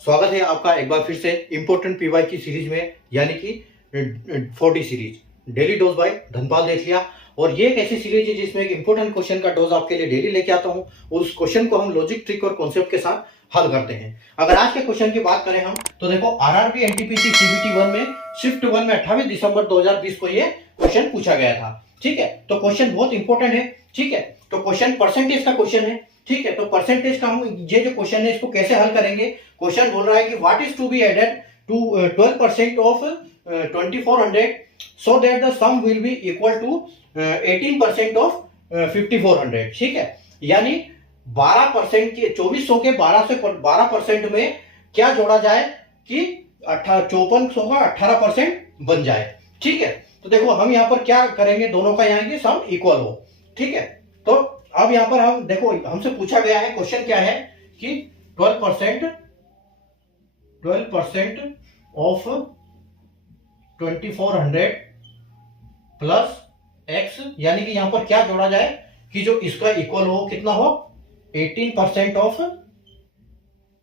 स्वागत है आपका एक बार फिर से इम्पोर्टेंट पीवाई की सीरीज में, यानी कि 4D series daily dose by Dhanpal Dethia. और ये एक ऐसी सीरीज है जिसमें एक इंपॉर्टेंट क्वेश्चन का डोज आपके लिए डेली लेके आता हूं और उस क्वेश्चन को हम लॉजिक, ट्रिक और कॉन्सेप्ट के साथ हल करते हैं। अगर आज के क्वेश्चन की बात करें हम, तो देखो आरआरबी एनटीपीसी सीबीटी 1 में शिफ्ट 1 में 28 दिसंबर 2020 को ये क्वेश्चन पूछा गया था। ठीक है, तो क्वेश्चन बहुत इंपॉर्टेंट है। ठीक है, तो क्वेश्चन परसेंटेज का क्वेश्चन है। ठीक है, तो परसेंटेज का हम ये जो क्वेश्चन है इसको कैसे हल करेंगे। क्वेश्चन बोल रहा है कि what is to be added to 12% of 2400 so that the sum will be equal to 18% of 5400। ठीक है, यानी 12% के 2400 के 12% में क्या जोड़ा जाए कि 5400 का 18% बन जाए। ठीक है, तो देखो हम यहाँ पर क्या करेंगे, दोनों का यहाँ की सम इक्वल हो। ठीक है, तो अब यहाँ पर हम देखो हमसे पूछा गया है, क्वेश्चन क्या है कि 12% ऑफ 2400 प्लस x, यानी कि यहां पर क्या जोड़ा जाए कि जो इसका इक्वल हो कितना हो 18% ऑफ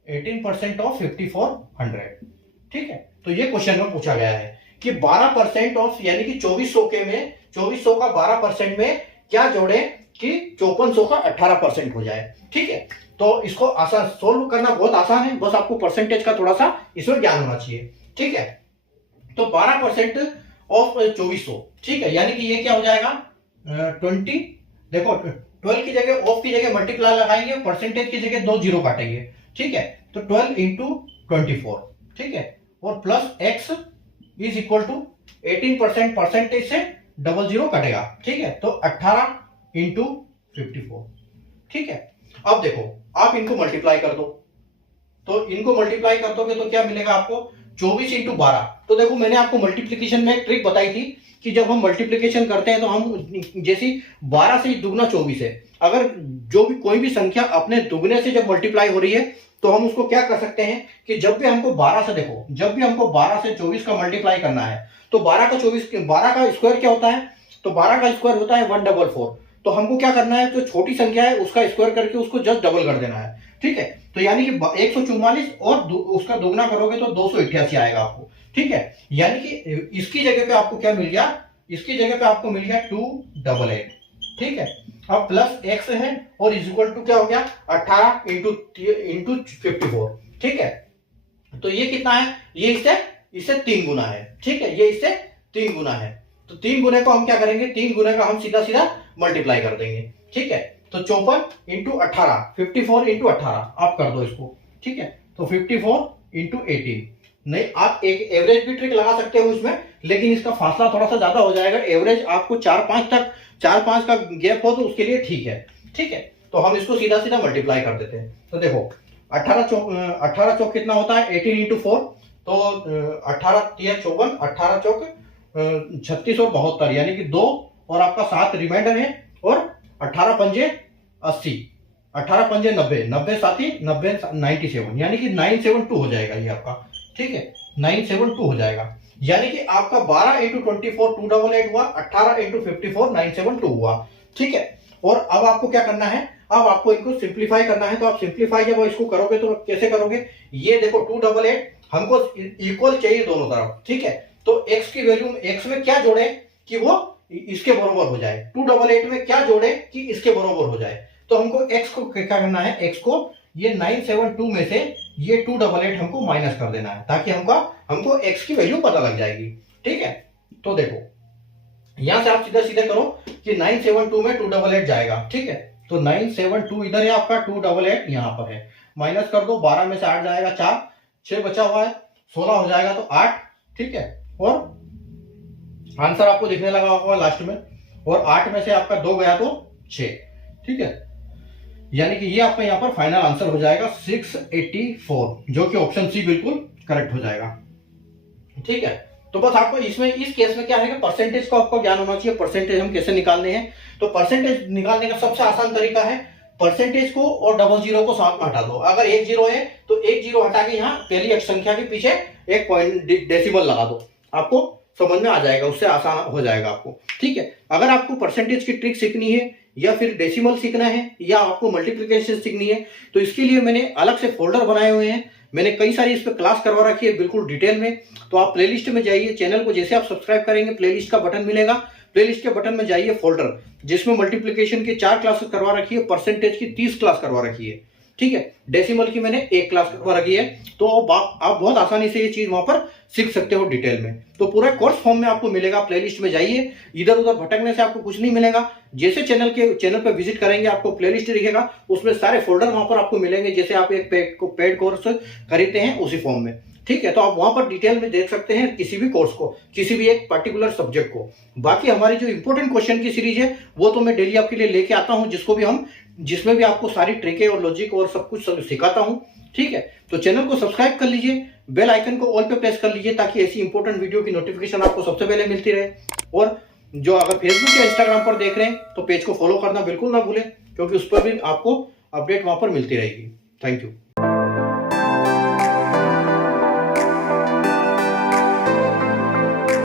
5400। ठीक है, तो ये क्वेश्चन में पूछा गया है कि 12% ऑफ, यानी कि 2400 के में 2400 का 12% में क्या जोड़े कि 5400 का 18% हो जाए। ठीक है, तो इसको आसान सोल्व करना बहुत आसान है, बस आपको परसेंटेज का थोड़ा सा इसमें ज्ञान होना चाहिए। ठीक है, तो 12% ऑफ 2400, ठीक है, यानी कि ये क्या हो जाएगा 20। देखो 12 की जगह ऑफ की जगह मल्टीप्लाई लगाएंगे, परसेंटेज की जगह 2 जीरो काटेंगे। ठीक है, तो 12 इंटू 24। ठीक है, और plus x is equal to 18%, percentage से 00 कटेगा। ठीक है, तो 18 इंटू 54। ठीक है, अब देखो आप इनको मल्टीप्लाई कर दो, तो इनको मल्टीप्लाई कर दोगे तो क्या मिलेगा आपको 24 इंटू 12। तो देखो मैंने आपको मल्टीप्लीकेशन में एक ट्रिक बताई थी कि जब हम मल्टीप्लीकेशन करते हैं तो हम जैसी 12 से दुगना 24 है, अगर जो भी कोई भी संख्या अपने दुगने से जब मल्टीप्लाई हो रही है तो हम उसको क्या कर सकते हैं कि जब भी हमको 12 से, देखो जब भी हमको 12 से 24 का मल्टीप्लाई करना है तो 12 का स्क्वायर क्या होता है, तो 12 का स्क्वायर होता है 144। तो हमको क्या करना है, जो छोटी संख्या है उसका स्क्वायर करके उसको जस्ट डबल कर देना है। ठीक है, तो यानी कि 144 और उसका दुगना करोगे तो 288 आएगा आपको। ठीक है, यानी कि इसकी जगह पे आपको क्या मिल गया, इसकी जगह पे आपको मिल गया 288। ठीक है, अब प्लस x है और इज इक्वल टू क्या हो गया 18 इंटू 54। ठीक है, तो ये कितना है, ये इससे 3 गुना है। ठीक है, ये इससे 3 गुना है, तो 3 गुने को हम क्या करेंगे, 3 गुने का हम सीधा सीधा मल्टीप्लाई कर देंगे। ठीक है, तो 54 इंटू 18, 54 इंटू 18 आप कर दो इसको। ठीक है, तो 54 इंटू 18। नहीं, आप एक एवरेज भी ट्रिक लगा सकते हो इसमें, लेकिन इसका फासला थोड़ा सा ज्यादा हो जाएगा। एवरेज आपको 4-5 का गैप हो तो उसके लिए ठीक है। ठीक है, तो हम इसको सीधा सीधा मल्टीप्लाई कर देते हैं। तो देखो 18 चौक कितना होता है 18 इंटू 4, तो 18 तिया 54, 18 चौक 36 और 72, यानी कि 2 और आपका 7 रिमाइंडर है, और 18 पंजे 80, 18 पंजे 90, 90 साथी 90 97, यानी कि 972 हो जाएगा ये आपका। ठीक है, 972 हो जाएगा, यानी कि आपका 12 इंटू 24 288 हुआ, 18 इंटू 54 972 हुआ। ठीक है, और अब आपको क्या करना है, अब आपको इनको सिंप्लीफाई करना है। तो आप सिंप्लीफाई जब इसको करोगे तो कैसे करोगे, ये देखो 288 हमको इक्वल चाहिए दोनों तरफ। ठीक है, तो x की वैल्यू x में क्या जोड़े कि वो इसके बराबर हो जाए, 288 में क्या जोड़े कि इसके बराबर हो जाए। तो हमको x को क्या करना है, x को ये 972 में से ये 288 हमको माइनस कर देना है, ताकि हमको x की वैल्यू पता लग जाएगी। ठीक है, तो देखो यहां से आप सीधा सीधा करो कि 972 में 288 जाएगा। ठीक है, तो 972 इधर है आपका, 288 यहां पर है, माइनस कर दो, 12 में से 8 जाएगा 4, 6 बचा हुआ है, 16 हो जाएगा तो 8। ठीक है, और आंसर आपको दिखने लगा होगा लास्ट में, और 8 में से आपका 2 गया तो 6। ठीक है, यानी कि ये आपका यहाँ पर फाइनल आंसर हो जाएगा 684, जो कि ऑप्शन सी बिल्कुल करेक्ट हो जाएगा। ठीक है, तो बस आपको इसमें इस केस में क्या है कि परसेंटेज का आपको ज्ञान होना चाहिए, परसेंटेज हम कैसे निकालने हैं। तो परसेंटेज निकालने का सबसे आसान तरीका है, परसेंटेज को और 00 को साथ में हटा दो। अगर 1 0 है तो 1 0 हटा के यहाँ पहली एक संख्या के पीछे एक पॉइंट डेसिमल लगा दो, आपको समझ में आ जाएगा, उससे आसान हो जाएगा आपको। ठीक है, अगर आपको परसेंटेज की ट्रिक सीखनी है या फिर डेसिमल सीखना है या आपको मल्टीप्लिकेशन सीखनी है तो इसके लिए मैंने अलग से फोल्डर बनाए हुए हैं। मैंने कई सारी इस पर क्लास करवा रखी है बिल्कुल डिटेल में। तो आप प्लेलिस्ट में जाइए, चैनल को जैसे आप सब्सक्राइब करेंगे प्लेलिस्ट का बटन मिलेगा, प्लेलिस्ट के बटन में जाइए, फोल्डर जिसमें मल्टीप्लिकेशन की 4 क्लासेस करवा रखी है, परसेंटेज की 30 क्लास करवा रखी है, ठीक है। डेसिमल की मैंने 1 क्लास करवा रखी है। तो आप बहुत आसानी से ये चीज वहां पर सीख सकते हो डिटेल में। तो पूरा कोर्स फॉर्म में आपको मिलेगा, प्लेलिस्ट में जाइए, इधर उधर भटकने से आपको कुछ नहीं मिलेगा। जैसे चैनल पर विजिट करेंगे आपको प्लेलिस्ट दिखेगा, उसमें सारे फोल्डर वहां पर आपको मिलेंगे, जैसे आप एक पेड कोर्स खरीदते हैं उसी फॉर्म में, ठीक है। तो आप वहां पर डिटेल में देख सकते हैं किसी भी कोर्स को, किसी भी एक पर्टिकुलर सब्जेक्ट को। बाकी हमारी जो इंपॉर्टेंट क्वेश्चन की सीरीज है वो तो मैं डेली आपके लिए लेके आता हूं, जिसमें भी आपको सारी ट्रिकें और लॉजिक और सब कुछ सिखाता हूं, ठीक है। तो चैनल को सब्सक्राइब कर लीजिए, बेल आइकन को ऑल पे प्रेस कर लीजिए, ताकि ऐसी इंपॉर्टेंट वीडियो की नोटिफिकेशन आपको सबसे पहले मिलती रहे। और जो अगर फेसबुक या इंस्टाग्राम पर देख रहे हैं तो पेज को फॉलो करना बिल्कुल ना भूलें, क्योंकि उस पर भी आपको अपडेट वहां पर मिलती रहेगी। Thank you.